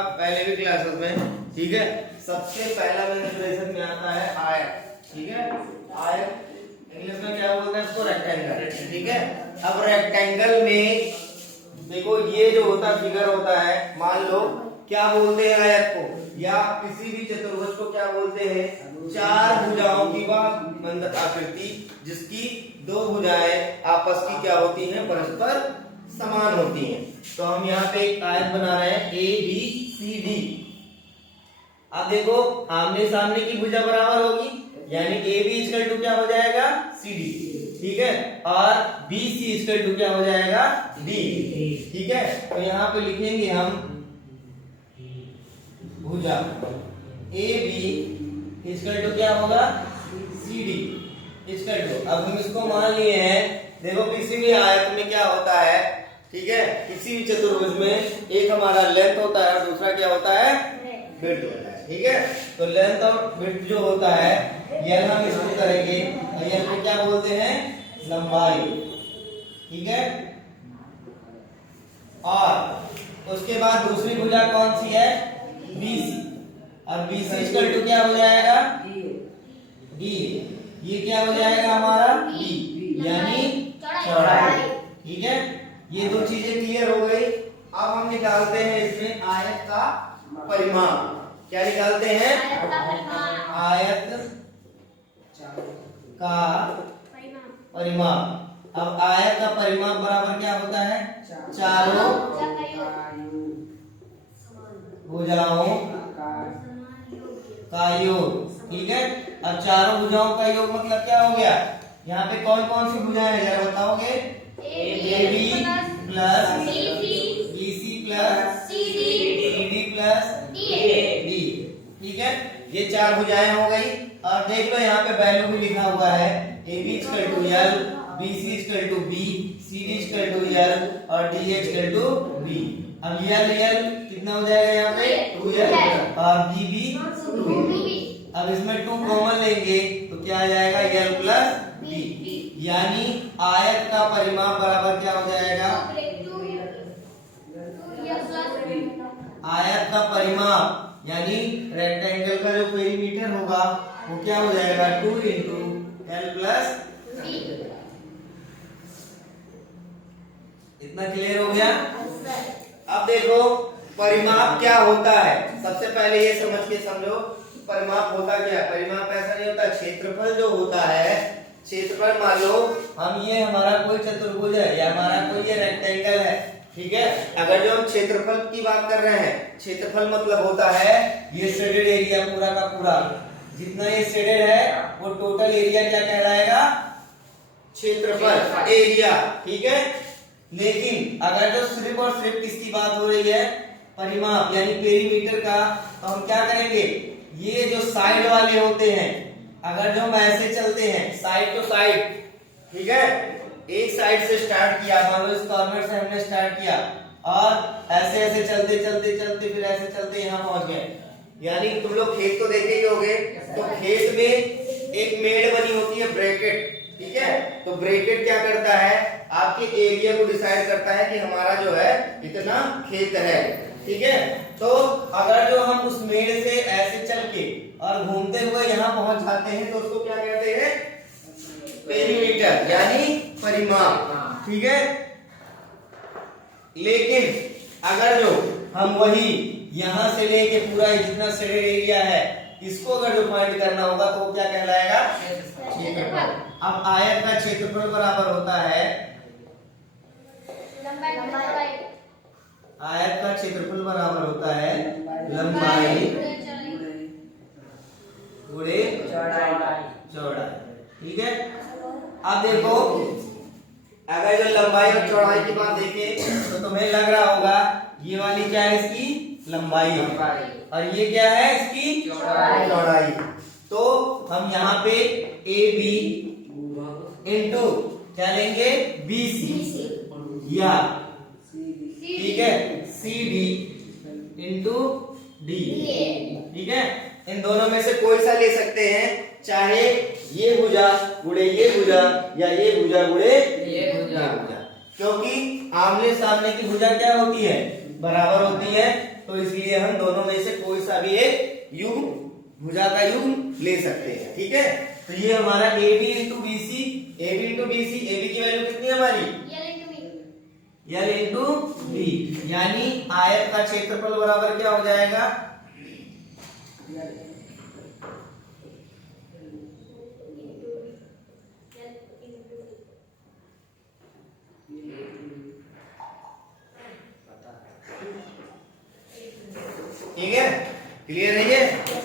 पहले भी क्लासेस में, ठीक है। सबसे पहला मेंसुरेशन में आता है आयत, ठीक है। आयत इंग्लिश में क्या बोलते हैं इसको? रेक्टेंगल, ठीक है। अब रेक्टेंगल में देखो ये जो होता फिगर होता है, मान लो क्या बोलते हैं आयत को या किसी भी चतुर्भुज को क्या बोलते हैं? चार भुजाओं की मंद आकृति जिसकी दो भुजाएं आपस की क्या होती हैं? परस्पर समान होती हैं। तो हम यहाँ पे एक आयत बना रहे हैं ए बी सी डी। अब देखो आमने सामने की भुजा बराबर होगी, यानी ए बी इक्वल टू क्या हो जाएगा? सी डी, ठीक है। और बी सी इक्वल टू क्या हो जाएगा? डी, ठीक है। तो यहाँ पे लिखेंगे हम भुजा ए बी इक्वल टू क्या होगा? सी डी इक्वल टू, अब हम इसको मान लिए हैं। देखो किसी भी आयत में क्या होता है, ठीक है, किसी भी चतुर्भुज में एक हमारा लेंथ होता है और दूसरा क्या होता है? विड्थ होता है, ठीक है। तो लेंथ और विड्थ जो होता है ये हम इसको करेंगे और ये को क्या बोलते हैं? लंबाई, ठीक है। और उसके बाद दूसरी भुजा कौन सी है? BC, और BC इक्वल टू क्या हो जाएगा? D, ये क्या हो जाएगा हमारा? B, यानी चौड़ाई, ठीक है। ये दो चीजें क्लियर हो गई। अब हम निकालते हैं इसमें आयत का परिमाप। क्या निकालते हैं? आयत का परिमाप। अब आयत का परिमाप बराबर क्या होता है? चारों भुजाओं का योग, ठीक है। अब चारों भुजाओं का योग मतलब क्या हो गया? यहाँ पे कौन कौन सी भुजाएं हैं जरा बताओगे? A B plus B C plus C D plus D, ठीक है। ये चार भुजाएं हो गई। और देख लो यहाँ पे वैल्यू भी लिखा हुआ है, A B equal to L, B C equal to B, C D equal to L और डी इक्वल टू बी। अब एल कितना हो जाएगा यहाँ पे? 2l और बी भी 2। अब इसमें 2 कॉमन लेंगे तो क्या आ जाएगा? एल प्लस बी, यानी आयत का परिमाप बराबर क्या हो जाएगा? आयत का परिमाप यानी रेक्टेंगल का जो पेरीमीटर होगा वो क्या हो जाएगा? 2 इंटू एल प्लस बी। इतना क्लियर हो गया? अब देखो परिमाप क्या होता है। सबसे पहले ये समझ के समझो परिमाप होता क्या है। परिमाप ऐसा नहीं होता, क्षेत्रफल जो होता है, क्षेत्रफल मान लो हम ये हमारा कोई चतुर्भुज है या हमारा कोई ये रेक्टेंगल है, ठीक है। अगर जो हम क्षेत्रफल की बात कर रहे हैं, क्षेत्रफल मतलब होता है ये शेडेड एरिया पूरा का पूरा, जितना ये शेडेड है वो टोटल एरिया क्या कहलाएगा? क्षेत्रफल, एरिया, ठीक है। लेकिन अगर जो सिर्फ और सिर्फ किसकी बात हो रही है? परिमाप यानी पेरीमीटर का, तो हम क्या करेंगे? ये जो साइड वाले होते हैं, अगर जो हम ऐसे चलते हैं साइड टू साइड, ठीक है, एक साइड से स्टार्ट किया, मान लो इस कॉर्नर से हमने स्टार्ट किया और ऐसे ऐसे चलते चलते चलते फिर ऐसे चलते यहाँ पहुंच गए। यानी तुम लोग खेत तो देखे ही होगे, तो खेत में एक मेड़ बनी होती है ब्रैकेट, ठीक है। तो ब्रैकेट क्या करता है? आपके एरिया को डिसाइड करता है कि हमारा जो है इतना खेत है, ठीक है। तो अगर जो हम उस मेड़ से ऐसे चल के और घूमते हुए यहाँ पहुंच जाते हैं तो उसको क्या कहते हैं? पेरीमीटर यानी परिमाप, ठीक है। लेकिन अगर जो हम वही यहाँ से लेके पूरा जितना शेडेड एरिया है इसको अगर जो फाइंड करना होगा तो वो क्या कहलाएगा? क्षेत्रफल। अब आयत का क्षेत्रफल बराबर होता है, आयत का क्षेत्रफल बराबर होता है लंबाई गुणे चौड़ाई, ठीक है। अब देखो अगर जो लंबाई और चौड़ाई की बात देखें तो तुम्हें लग रहा होगा ये वाली क्या है? इसकी लंबाई और ये क्या है? इसकी चौड़ाई। तो हम यहाँ पे ए बी इंटू क्या लेंगे? बी सी या ठीक है सी डी इंटू डी, ठीक है। इन दोनों में से कोई सा ले सकते हैं, चाहे ये भुजा गुणे ये भुजा या ये भुजा गुणे ये भुजा, क्योंकि आमने सामने की भुजा क्या होती है? बराबर होती है। तो इसलिए हम दोनों में से कोई सा भी एक युग्म, भुजा का युग्म ले सकते हैं। ठीक है, तो ये हमारा A B into B C, A B into B C, A B की वैल्यू कितनी है हमारी L इंटू बी, यानी आयत का क्षेत्रफल बराबर क्या हो जाएगा, ठीक है, क्लियर है ये।